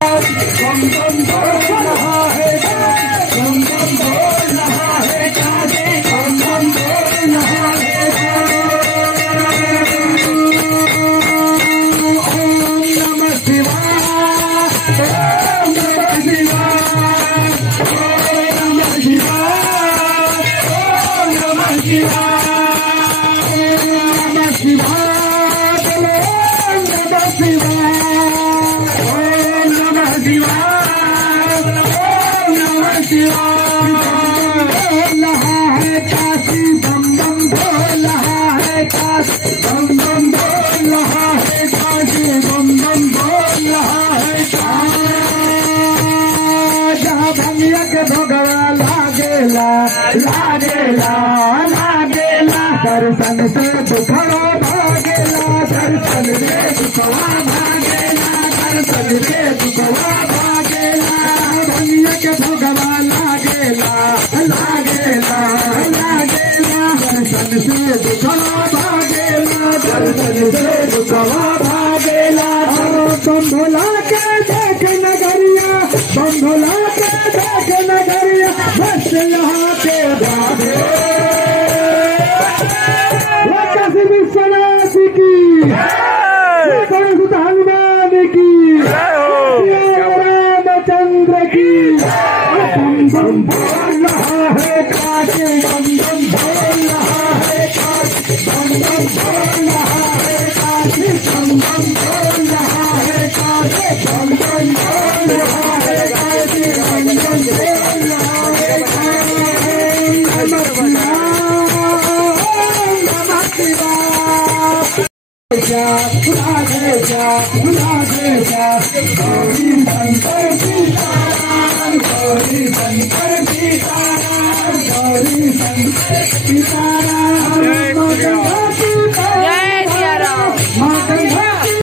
बम बम बोल रहा है, बम बम बोल रहा है, बम बम बोल रहा है। ओम नमः शिवाय, ओम नमः शिवाय, ओम नमः शिवाय, ओम नमः शिवाय, ओम नमः शिवाय, ओम नमः शिवाय। बोल रहा है काशी, बम बम बोल रहा है काशी, बम बम बोल रहा है काशी, बम बम बोल रहा है काशी। जहाँ भंगिया के भोगवा लागेला लागेला लागेला, दर्शन से दुखवा भागेला, दर्शन से दुखवा भागेला, दर्शन से दुखवा भागेला। भंगिया के भोगवा लागेला लागेला लागेला, दर्शन से दुखवा भागेला, दर्शन से दुखवा भागेला। बम भोला के देख नगरिया, बम भोला के देख नगरिया, बस यहाँ के भागे। काशी विश्वनाथ की, हनुमान की, रामचंद्र की। बम बम बोल रहा है काशी, बम बम बोल रहा है काशी, बम बम बोल रहा है काशी, बम बम बोल रहा है काशी, बम बम बोल रहा है काशी, बम बम बोल रहा है काशी। नमः शिवाय, राधे श्याम, राधे श्याम, गौरी शंकर सीताराम, गौरी शंकर सीताराम, गौरी शंकर सीताराम।